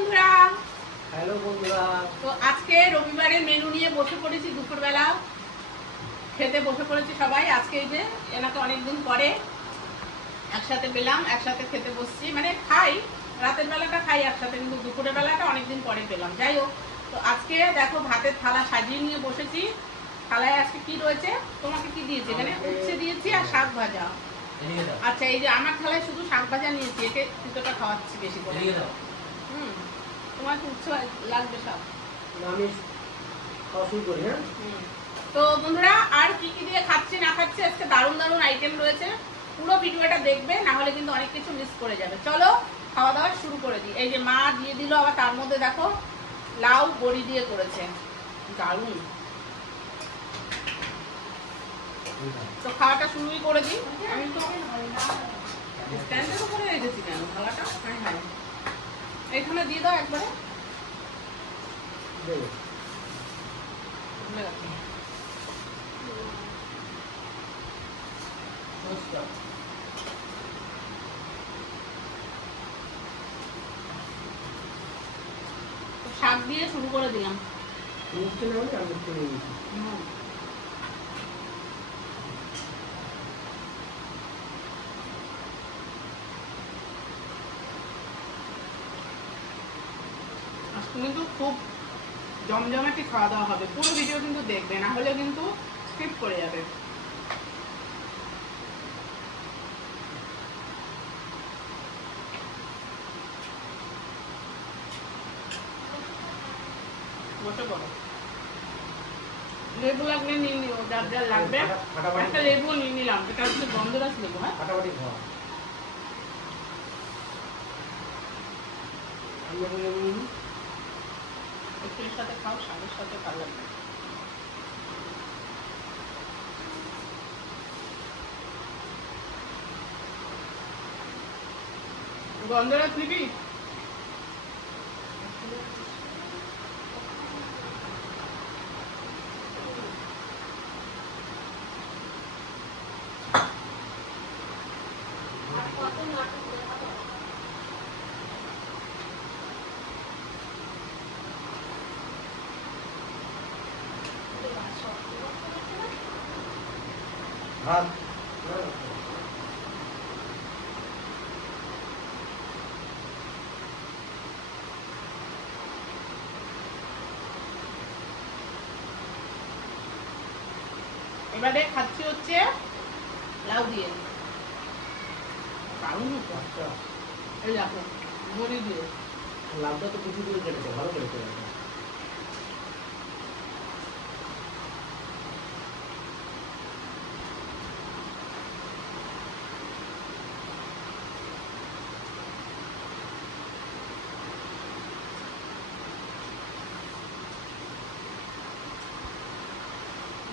বন্ধুরা। হ্যালো বন্ধুরা। তো আজকে রবিবারের মেনু নিয়ে বসে পড়েছি দুপুরবেলা। খেতে বসে পড়েছি সবাই। আজকে এই যে এনাকে অনেকদিন পরে একসাথে পেলাম একসাথে খেতে বসছি। মানে খাই রাতের বেলাটা খাই একসাথে কিন্তু দুপুরের বেলাটা অনেকদিন পরে পেলাম। যাই হোক তো আজকে দেখো ভাতের থালা সাজিয়ে নিয়ে বসেছি। থালায় আজকে কি রয়েছে? তোমাকে কি দিয়েছি? এখানে উচ্ছে দিয়েছি আর শাক ভাজা। আচ্ছা এই যে আমার থালায় শুধু শাক ভাজা নিয়েছি একে দুটোটা খাওয়াচ্ছি বেশি করে। তোমার তো লাগবে সব আমি শুরু করি হ্যাঁ। তো বন্ধুরা আর কি কি দিয়ে খাচ্ছি না খাচ্ছি আজকে দারুণ দারুণ আইটেম রয়েছে। পুরো ভিডিওটা দেখবে না হলে কিন্তু অনেক কিছু মিস করে যাবে। চলো খাওয়া দাওয়া শুরু করে দিই। এই যে মা দিয়ে দিল আবার তার মধ্যে দেখো লাউ বড়ি দিয়ে করেছে। দারুণ। তো খাওয়াটা শুরুই করে দিই। আমি তো স্ট্যান্ডের উপরে রেখেছি কেন? খাওয়াটা হ্যাঁ হ্যাঁ। এখানে দিয়ে দাও একবারে। শাক দিয়ে শুরু করে দিলাম। হুম। কিন্তু খুব জমজমাটি খাওয়া দাওয়া হবে। পুরো ভিডিও কিন্তু দেখবে না হলে কিন্তু স্কিপ করে যাবে। বসে পড়ো। লেবু লাগলে নিয়ে নিও যার যার লাগবে। একটা লেবু নিয়ে নিলাম এটা হচ্ছে গন্ধরাস লেবু হ্যাঁ? ফাটাফাটি খাওয়া এখন লেবু এর সাথে খাও স্বামীর সাথে ভালো লাগে গন্ধরাজ নিবি ভাত। এবারে খাচ্ছি হচ্ছে লাউ দিয়ে। দারুণ এই দেখো দিয়ে। লাভটা তো কিছু করে কেটেছে ভালো কেটেছে।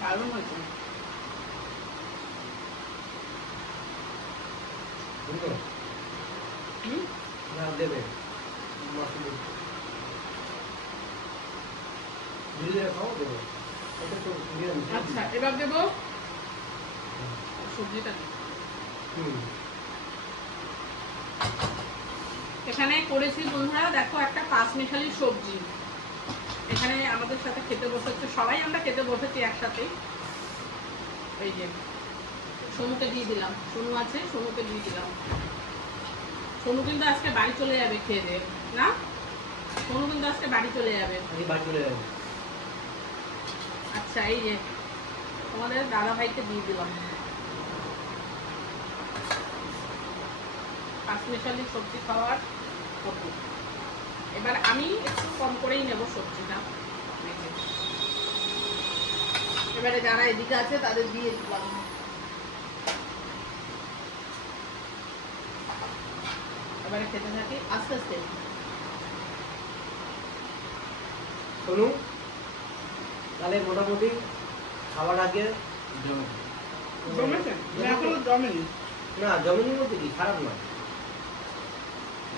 দারুণ হয়েছে দেবে। আচ্ছা এবার দেবো? সবজিটা দিই। হুম। এখানে করেছি বন্ধুরা দেখো একটা পাঁচমিশালি সবজি। এখানে আমাদের সাথে খেতে বসেছে সবাই আমরা খেতে বসেছি একসাথে। এই যে সোনুকে দিয়ে দিলাম। সোনু আছে সোনুকে দিয়ে দিলাম। সোনু কিন্তু আজকে বাড়ি চলে যাবে খেয়ে দিয়ে না? সোনু কিন্তু আজকে বাড়ি চলে যাবে। বাড়ি চলে যাব। আচ্ছা এই যে তোমাদের দাদা ভাইকে দিয়ে দিলাম। পাঁচমিশালি সবজি খাওয়ার কত? এবার আমি একটু কম করেই নেব সবজিটা এই যে। এবারে যারা এদিকে আছে তাদের দিয়ে দিলাম এবারে খেতে থাকি আস্তে আস্তে। শোনো তাহলে মোটামুটি খাবার আগে জমেছে। এখনও জমেনি। না জমিনের মধ্যে কি? খারাপ না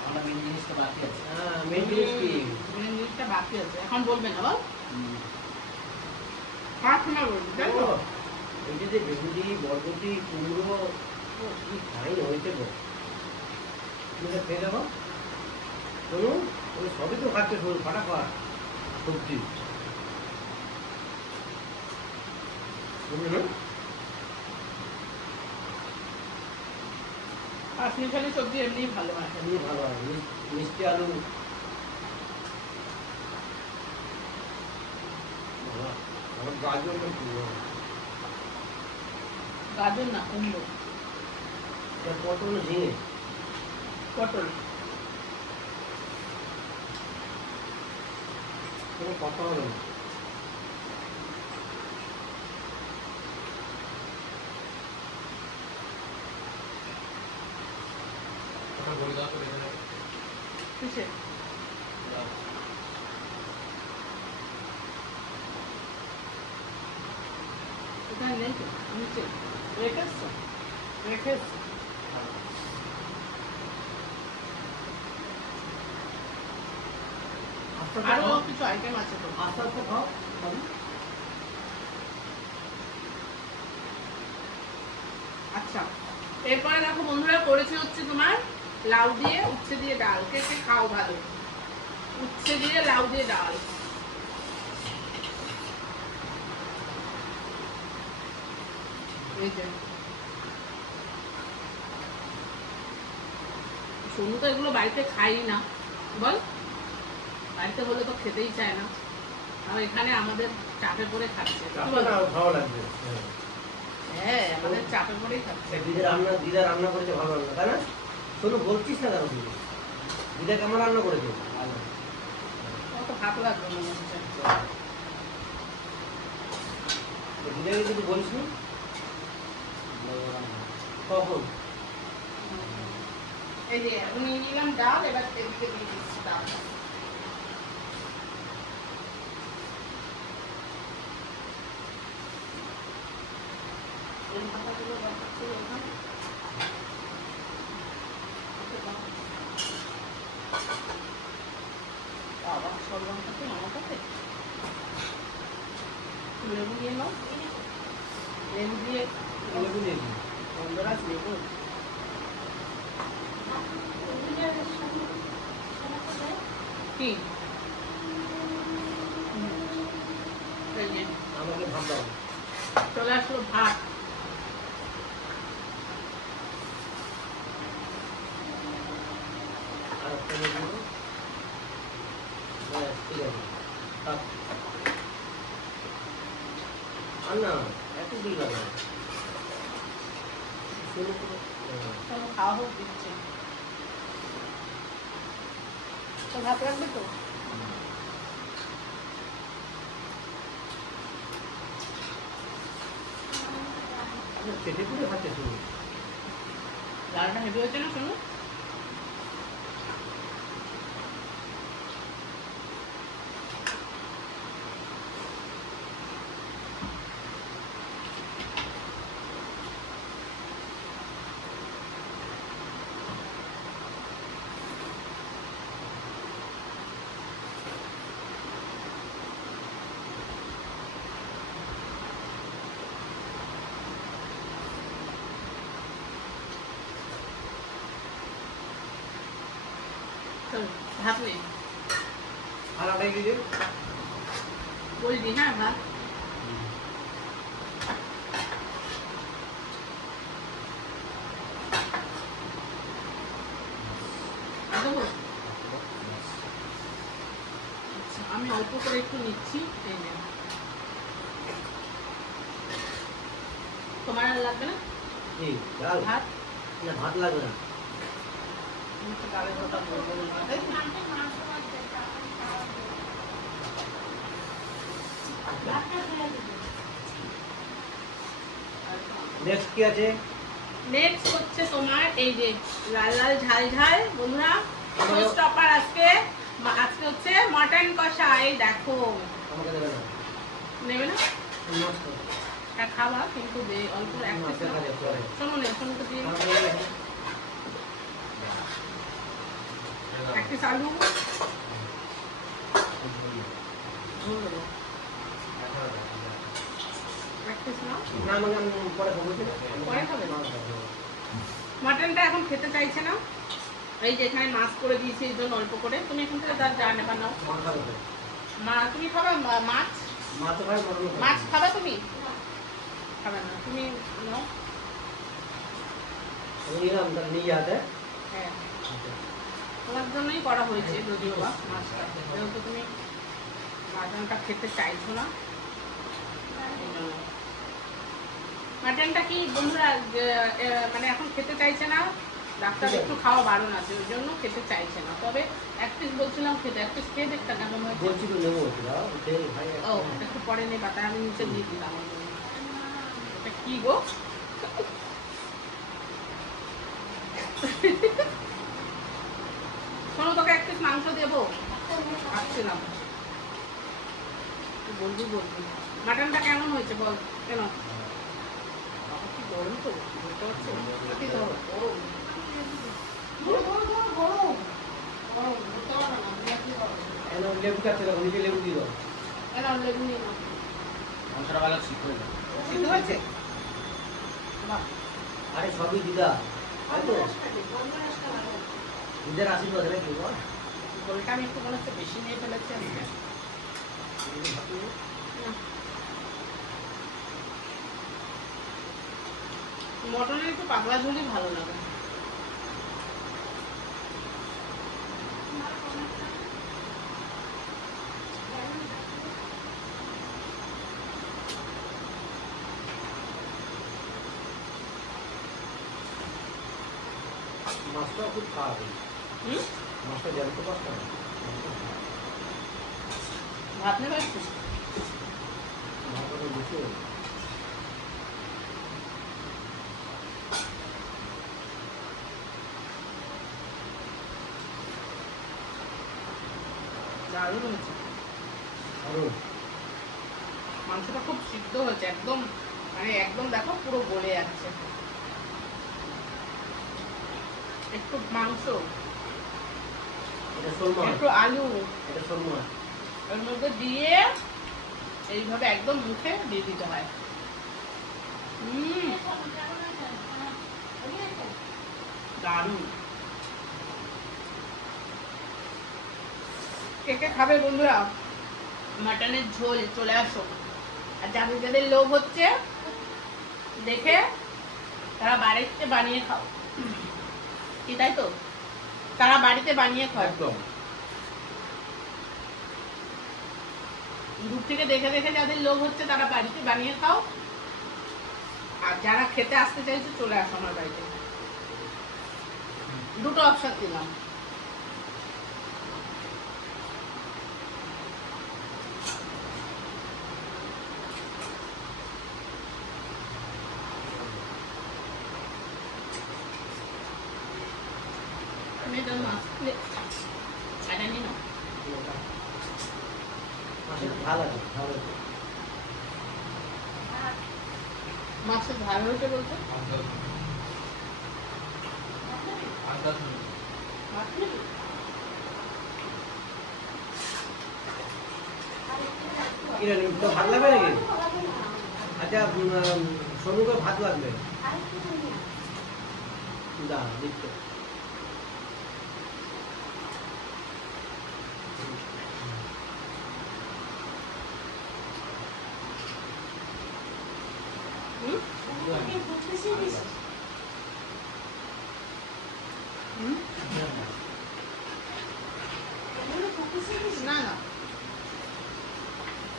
আমরা মেন জিনিসটা বাকি আছে। হ্যাঁ মেন জিনিস কি? মেন জিনিসটা বাকি আছে। এখন বলবে না বল। প্রার্থনা করবি তাই তো ও, যে যে বেগুনি বরবটি কুমড়ো কি ফাইন হয়েছে গো। তুমি খেয়ে দেখো। শোনো ওই সবই তো খাচ্ছে শুধু ফাটা খাওয়া সবজি আর মিশালি সবজি এমনি ভালো হয়। এমনি ভালো হয় মিষ্টি আলু বাবা, আমার গাজরটা পুরো গাজর না কুমড়ো। পটল ঝিঙে? পটল। কোনো কথা হবে না। কিসে ওখানে নেই তো নিচে। রেখে এসছো রেখে এসছো আস্তে আস্তে আরও কিছু আইটেম আছে তো। আস্তে আস্তে খাও আচ্ছা। এরপরে দেখো বন্ধুরা করেছি হচ্ছে তোমার লাউ দিয়ে উচ্ছে দিয়ে ডাল। কে খাও ভালো? উচ্ছে দিয়ে লাউ দিয়ে ডাল এই যে সোনু তো এগুলো বাড়িতে খাই না। বল। বাড়িতে হলে তো খেতেই চায় না। আর এখানে আমাদের চাপে পড়ে খাচ্ছে। কি চাপটা বলো? না, ভালো লাগবে হ্যাঁ। আমাদের চাপে পড়েই খাচ্ছে। দিদা রান্না দিদা রান্না করেছে ভালো রান্না তাই না? শোনো বলছিস না কেন দিদা? কেমন রান্না করেছে? ভালো। ভাত লাগবে মনে হচ্ছে। দিদাকে কিছু বলিস নি কখন এই ডাল এবার এদিকে দিয়ে ওখানে। বাবা, সব কি আমার কাছে? লেবু নিয়ে নাও লেবু দিয়ে লেবু গন্ধরাজ লেবু কি আমাকে ভাত দাও চলে আসলো ভাত আর খাওয়া হোক দিচ্ছে তো ভাত রাখবে তো চেটে পুড়ে খাচ্ছে শুধু ডালটা হেভি হয়েছে না শোনো চলো ভাত নেই আর আড়াই কেজি বলবি হ্যাঁ ভাত আর দেবো? আচ্ছা, আমি অল্প করে একটু নিচ্ছি এই নে। তোমার আর লাগবে না? এই ডাল? ভাত? না ভাত লাগবে না আমি তো ডালের কথা বলব না, তাই তো? নেক্সট কি আছে? নেক্সট হচ্ছে তোমার এই যে লাল লাল ঝাল ঝাল। বন্ধুরা আমাকে- স্টপার আজকে। আজকে হচ্ছে মটন কষা এই দেখো নেবে না? এটা খাবা কিন্তু অল্প এক। শোনো না শোনো দিয়ে আমাকে দেবে না। এক পিস আলু ঝোল দেবো এক পিস নাও না আমাকে আমি পরে খাব ঠিক আছে? পরে খাবে? না, খাব। মাটনটা এখন খেতে চাইছে না? এই যে এখানে মাছ করে দিয়েছি এই জন্য অল্প করে। তুমি এখান থেকে তার যা নেবা নাও। মা তুমি খাবে? মাছ? মাছ খাবে তুমি? খাবে না। তুমি নাও। নিয়ে যাতে হ্যাঁ? তোমার জন্যই করা হয়েছে যদিও বা মাছটা। যেহেতু তুমি মাটনটা খেতে চাইছো না। মাটনটা কি বন্ধুরা মানে এখন খেতে চাইছে না? ডাক্তার একটু খাওয়া বারণ আছে ওই জন্য খেতে চাইছে না। তবে এক পিস বলছিলাম খেতে এক পিস খেয়ে দেখতে কেমন হয়েছে? বলছি তো নেব ও একটু পরে নেই বাতা আমি নিচে দিয়ে দিলাম। এটা কি গো? শোনো তোকে এক পিস মাংস দেবো। তুই বলবি বলবি মাটনটা কেমন হয়েছে বল কেন? কি গরম তো লেবু কাটতে দাও নিজে লেবু দিয়ে দাও। লেবু নিয়ে নাও। ভালো সিদ্ধ হয়ে সিদ্ধ হয়েছে? আরে সবই দিদা তাই দিদার আশীর্বাদ গোলটা আমি একটু মনে হচ্ছে বেশি নিয়ে ফেলেছি আজকে। মটনের একটু পাতলা ঝুলি ভালো লাগে। মাছটা খুব খাওয়া যায় মাংসটা খুব সিদ্ধ হয়েছে একদম মানে একদম দেখো পুরো গলে যাচ্ছে। একটু মাংস। একটু আলু। মধ্যে দিয়ে এইভাবে একদম মুখে দিয়ে দিতে হয়। দারুণ। কে কে খাবে বন্ধুরা? মাটনের ঝোল চলে আসো। আর যাদের যাদের লোভ হচ্ছে দেখে তারা বাড়িতে বানিয়ে খাও। কি তাই তো? তারা বাড়িতে বানিয়ে খায়। একদম। দূর থেকে দেখে দেখে যাদের লোক হচ্ছে তারা বাড়িতে বানিয়ে খাও। আর যারা খেতে আসতে চাইছে চলে আসো আমার বাড়িতে। দুটো অপশন দিলাম। মাছের ঝাল আছে ঝাল আছে মাছের ঝাল হয়েছে বলতে? মাছ নেবে? কি রে তো ভাত লাগবে নাকি আচ্ছা উম, সোনুকে ভাত লাগবে? দা দিচ্ছে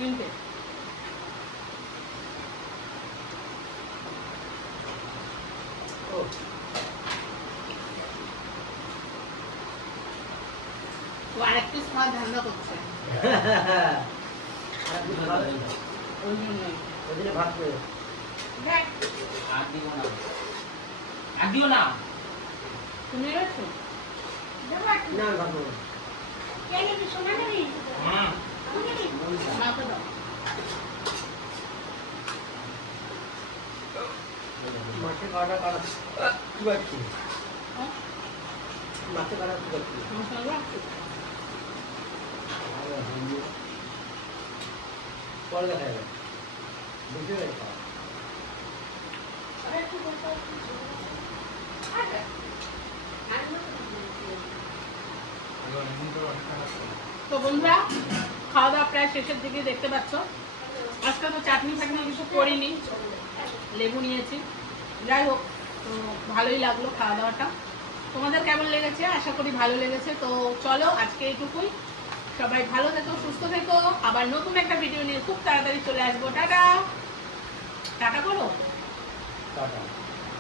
তিনটে। ও ও আরেক পিস খাওয়ার ধান্দা করছে। আর কিছু ভাত ওই জন্যই ওই ভাত করে। দেখ। আর দিব না। আর দিও না। তুমি রয়েছো? না আমি ভাত করব হুম মাকে দাও মাছের কাটা কাটা কি পাচ্ছি হ্যাঁ? মাছের কাটা কি পাচ্ছি মশলা রাখছো পরে দেখা যাবে বুঝতে পেরেছি তো বন্ধুরা খাওয়া দাওয়া প্রায় শেষের দিকে দেখতে পাচ্ছ। আজকে তো চাটনি ফাটনি কিছু করিনি, লেবু নিয়েছি। যাই হোক, তো ভালোই লাগল খাওয়া দাওয়াটা তোমাদের কেমন লেগেছে? আশা করি ভালো লেগেছে। তো চলো, আজকে এইটুকুই। সবাই ভালো থেকো, সুস্থ থেকো। আবার নতুন একটা ভিডিও নিয়ে খুব তাড়াতাড়ি চলে আসব। টাটা! টাটা করো? টাটা।